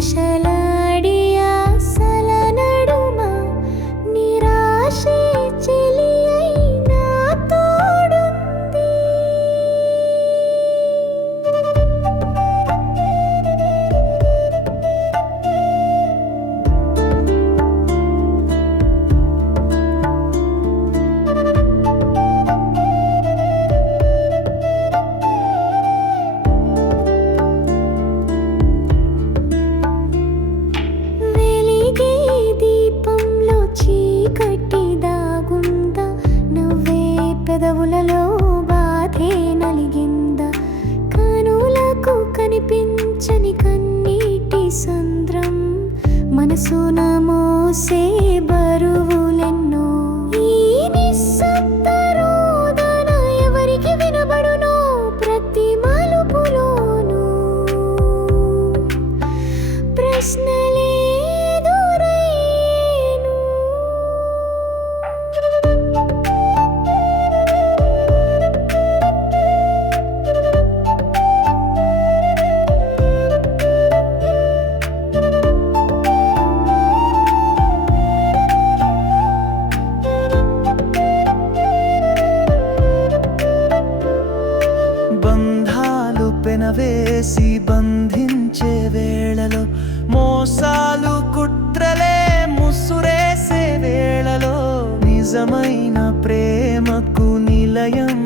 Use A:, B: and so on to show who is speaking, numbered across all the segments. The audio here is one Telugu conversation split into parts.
A: shalom सुनमो से చేసి బంధించే వేళలో మోసాలు కుట్రలే ముసురేసే వేళలో నిజమైన ప్రేమకు నిలయం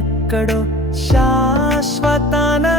A: ఎక్కడో శాశ్వతనా